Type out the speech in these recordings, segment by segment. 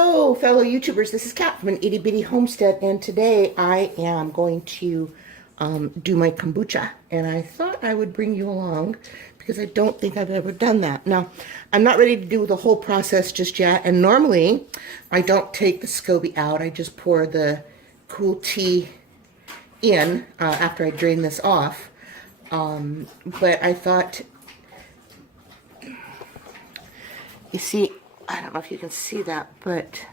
Hello, fellow YouTubers. This is Kat from an itty bitty homestead, and today I am going to do my kombucha. And I thought I would bring you along because I don't think I've ever done that. Now, I'm not ready to do the whole process just yet. And normally, I don't take the SCOBY out. I just pour the cool tea in after I drain this off. But I thought, you see, I don't know if you can see that, but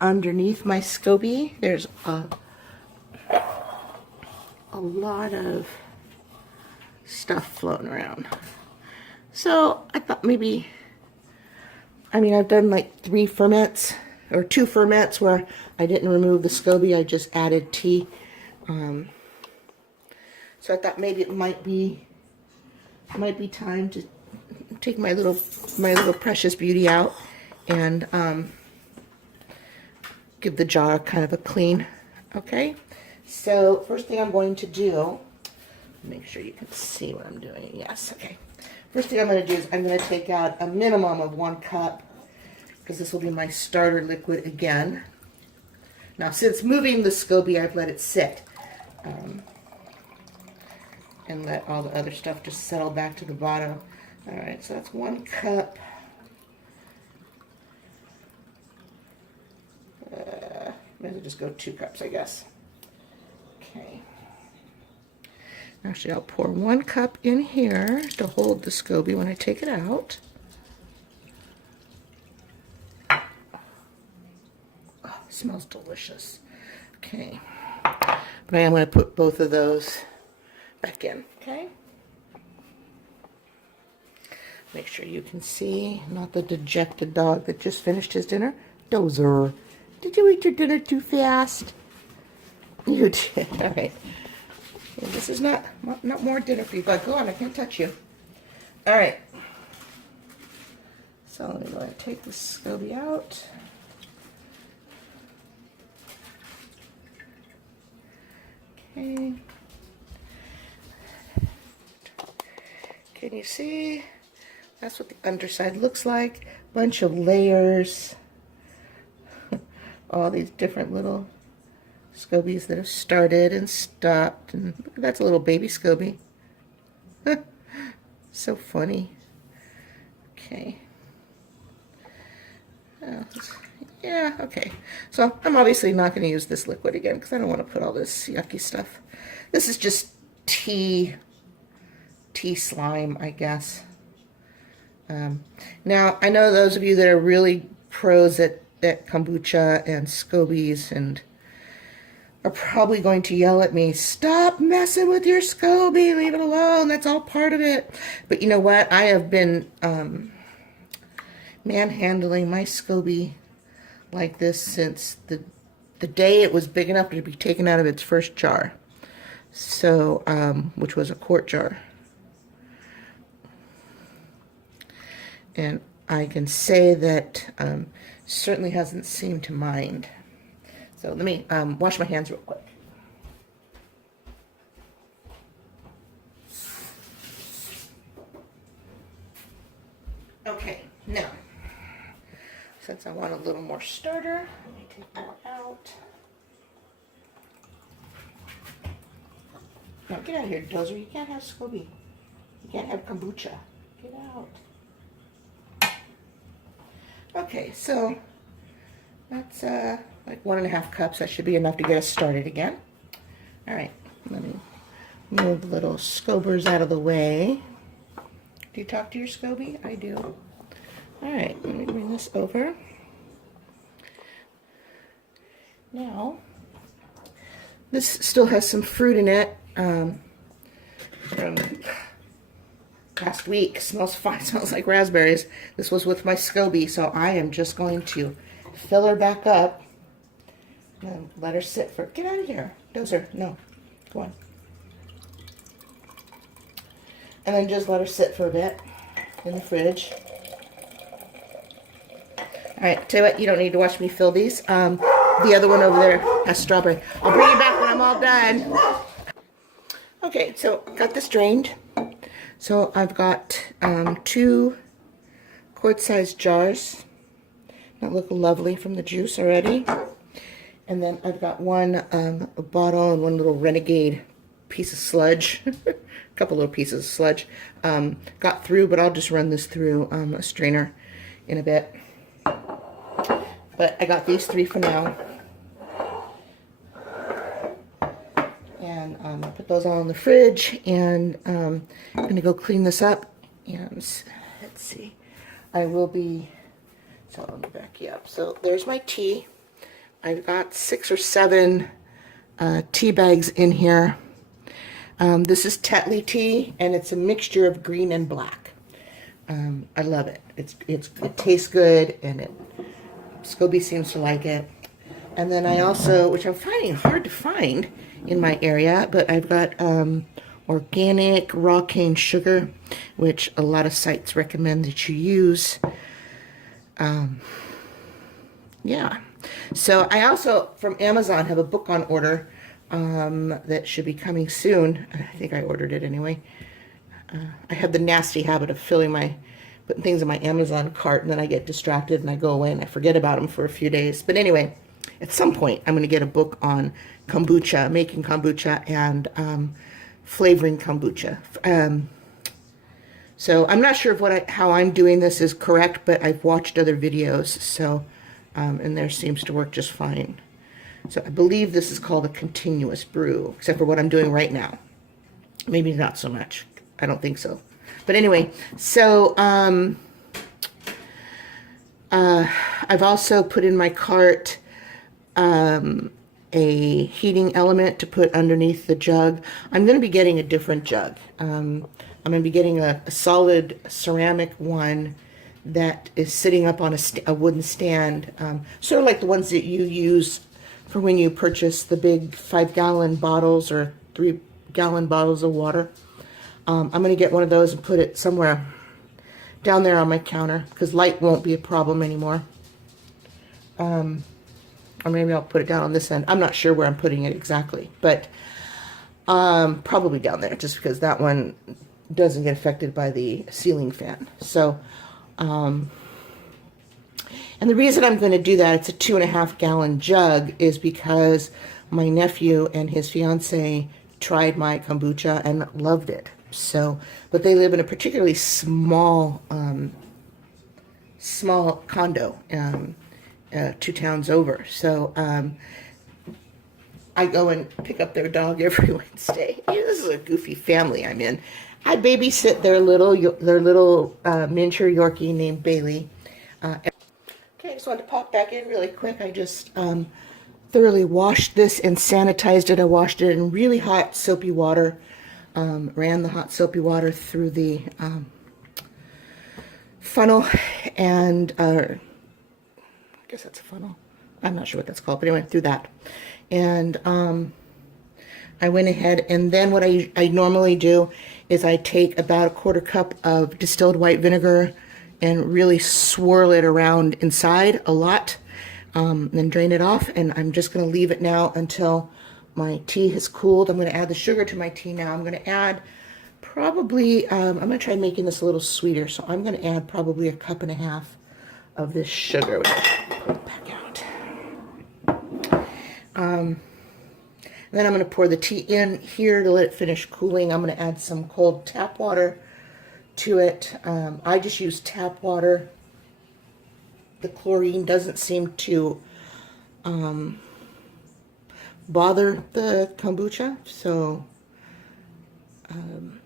underneath my SCOBY, there's a lot of stuff floating around. So I thought maybe, I mean, I've done like 3 ferments, or 2 ferments where I didn't remove the SCOBY, I just added tea. So I thought maybe it might be time to take my little precious beauty out and give the jar kind of a clean. Okay, so first thing I'm going to do, make sure you can see what I'm doing. Yes, okay. First thing I'm going to do is I'm going to take out a minimum of 1 cup because this will be my starter liquid again. Now, since moving the SCOBY, I've let it sit and let all the other stuff just settle back to the bottom. All right, so that's 1 cup. Maybe I'll just go 2 cups, I guess. Okay. Actually, I'll pour 1 cup in here to hold the SCOBY when I take it out. Oh, it smells delicious. Okay. But I am going to put both of those back in, okay? Make sure you can see, not the dejected dog that just finished his dinner. Dozer, did you eat your dinner too fast? You did. All right. Well, this is not more dinner for you, but go on, I can't touch you. All right. So let me go ahead and take the SCOBY out. Okay. Can you see? That's what the underside looks like. Bunch of layers. All these different little SCOBYs that have started and stopped. And look, that's a little baby SCOBY. So funny. Okay. Yeah, okay. So I'm obviously not going to use this liquid again because I don't want to put all this yucky stuff. This is just tea slime, I guess. Now, I know those of you that are really pros at kombucha and SCOBYs and are probably going to yell at me, stop messing with your SCOBY, leave it alone, that's all part of it. But you know what? I have been manhandling my SCOBY like this since the day it was big enough to be taken out of its first jar. So, which was a quart jar. And I can say that certainly hasn't seemed to mind. So let me wash my hands real quick. Okay, now, since I want a little more starter, let me take more out. Now get out of here, Dozer. You can't have SCOBY. You can't have kombucha. Get out. Okay, so that's like 1.5 cups. That should be enough to get us started again. All right, let me move the little SCOBers out of the way. Do you talk to your SCOBY? I do. All right, let me bring this over. Now, this still has some fruit in it from last week. Smells fine. Smells like raspberries. This was with my SCOBY, so I am just going to fill her back up and let her sit for. Get out of here, Dozer. No, go on. And then just let her sit for a bit in the fridge. All right. Tell you what, you don't need to watch me fill these. The other one over there has strawberry. I'll bring you back when I'm all done. Okay, so got this drained. So I've got 2 quart-sized jars. That look lovely from the juice already. And then I've got one bottle and one little Renegade piece of sludge. A couple little pieces of sludge. Got through, but I'll just run this through a strainer in a bit. But I got these 3 for now. And I'll put those all in the fridge. And I'm going to go clean this up. And let's see. I will be... So let me back you up. So there's my tea. I've got 6 or 7 tea bags in here. This is Tetley tea, and it's a mixture of green and black. I love it. It tastes good, and Scoby seems to like it. And then I also, which I'm finding hard to find in my area, but I've got organic raw cane sugar, which a lot of sites recommend that you use. Yeah. So I also, from Amazon, have a book on order that should be coming soon. I think I ordered it anyway. I have the nasty habit of putting things in my Amazon cart, and then I get distracted and I go away and I forget about them for a few days. But anyway, at some point I'm going to get a book on kombucha, making kombucha, and flavoring kombucha. So I'm not sure if how I'm doing this is correct, but I've watched other videos, so and theirs seems to work just fine. So I believe this is called a continuous brew, except for what I'm doing right now. Maybe not so much. I don't think so. But anyway, so I've also put in my cart a heating element to put underneath the jug. I'm going to be getting a different jug. I'm going to be getting a solid ceramic one that is sitting up on a wooden stand, sort of like the ones that you use for when you purchase the big 5-gallon bottles or 3-gallon bottles of water. I'm going to get one of those and put it somewhere down there on my counter, because light won't be a problem anymore. Or maybe I'll put it down on this end. I'm not sure where I'm putting it exactly, but probably down there, just because that one doesn't get affected by the ceiling fan. So, and the reason I'm going to do that, it's a 2.5-gallon jug, is because my nephew and his fiance tried my kombucha and loved it. So, but they live in a particularly small condo, 2 towns over. So, I go and pick up their dog every Wednesday. Yeah, this is a goofy family I'm in. I babysit their little miniature Yorkie named Bailey. Okay, I just wanted to pop back in really quick. I just thoroughly washed this and sanitized it. I washed it in really hot soapy water. Ran the hot soapy water through the funnel, and I guess that's a funnel. I'm not sure what that's called, but anyway, through that. And I went ahead, and then what I normally do is I take about a 1/4 cup of distilled white vinegar and really swirl it around inside a lot, then drain it off, and I'm just going to leave it now until my tea has cooled. I'm going to add the sugar to my tea now. I'm going to add probably, I'm going to try making this a little sweeter, so I'm going to add probably 1.5 cups of this sugar. Put it back out. Then I'm going to pour the tea in here to let it finish cooling. I'm going to add some cold tap water to it. I just use tap water. The chlorine doesn't seem to bother the kombucha, so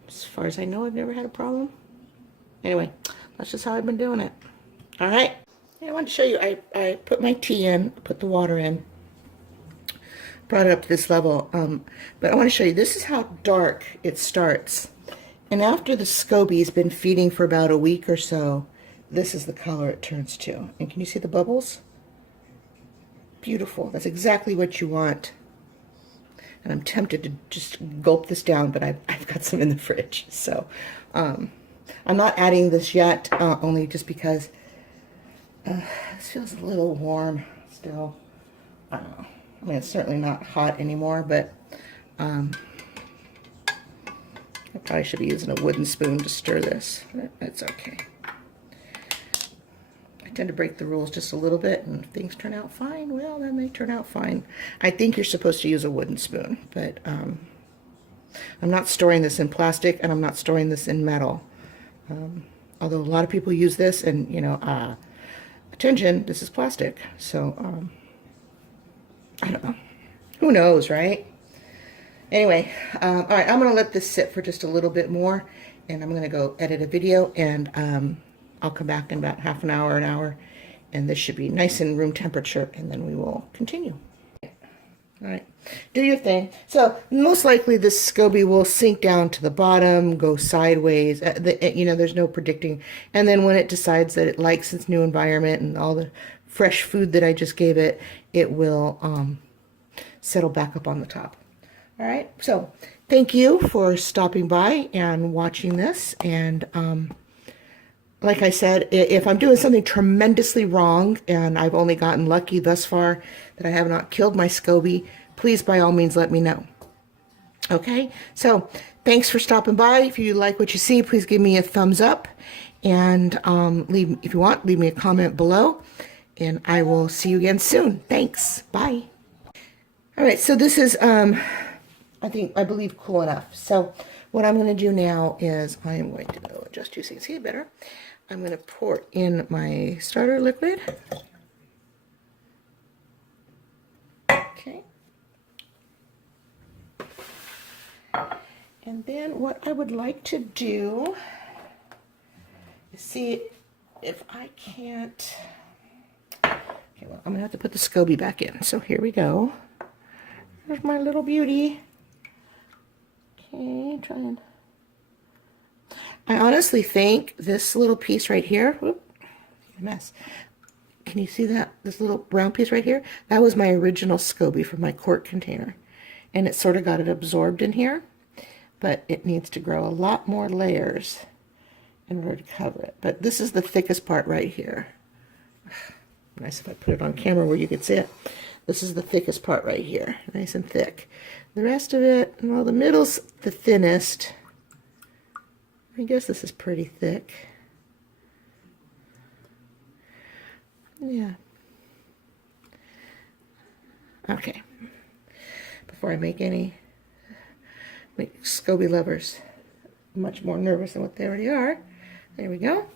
as far as I know, I've never had a problem. Anyway, that's just how I've been doing it. All right. Yeah, I wanted to show you. I put my tea in, put the water in, brought it up to this level, but I want to show you, this is how dark it starts. And after the SCOBY's been feeding for about a week or so, this is the color it turns to. And can you see the bubbles? Beautiful. That's exactly what you want. And I'm tempted to just gulp this down, but I've got some in the fridge. So I'm not adding this yet, only just because this feels a little warm still. I don't know. I mean, it's certainly not hot anymore, but I probably should be using a wooden spoon to stir this. But that's okay. I tend to break the rules just a little bit, and if things turn out fine, well, then they turn out fine. I think you're supposed to use a wooden spoon, but I'm not storing this in plastic, and I'm not storing this in metal. Although a lot of people use this, and attention, this is plastic. So I don't know. Who knows, right? Anyway, all right, I'm going to let this sit for just a little bit more, and I'm going to go edit a video, and I'll come back in about half an hour, and this should be nice and room temperature, and then we will continue. All right, do your thing. So most likely this SCOBY will sink down to the bottom, go sideways. There's no predicting. And then when it decides that it likes its new environment and all the fresh food that I just gave it, it will settle back up on the top. All right, so thank you for stopping by and watching this. And like I said, if I'm doing something tremendously wrong and I've only gotten lucky thus far that I have not killed my SCOBY, please by all means let me know. Okay, so thanks for stopping by. If you like what you see, please give me a thumbs up, and if you want, leave me a comment below, and I will see you again soon. Thanks. Bye. All right, so this is I believe cool enough. So what I'm going to do now is I am going to adjust you so you can see it better. I'm going to pour in my starter liquid. Okay. And then what I would like to do is see if I can't. Okay, well, I'm going to have to put the SCOBY back in. So here we go. There's my little beauty. Okay, trying. I honestly think this little piece right here, whoop, a mess. Can you see that? This little brown piece right here? That was my original SCOBY from my quart container. And it sort of got it absorbed in here, but it needs to grow a lot more layers in order to cover it. But this is the thickest part right here. Nice if I put it on camera where you could see it. This is the thickest part right here, nice and thick. The rest of it, well, the middle's the thinnest. I guess this is pretty thick. Yeah. Okay. Before I make SCOBY lovers much more nervous than what they already are. There we go.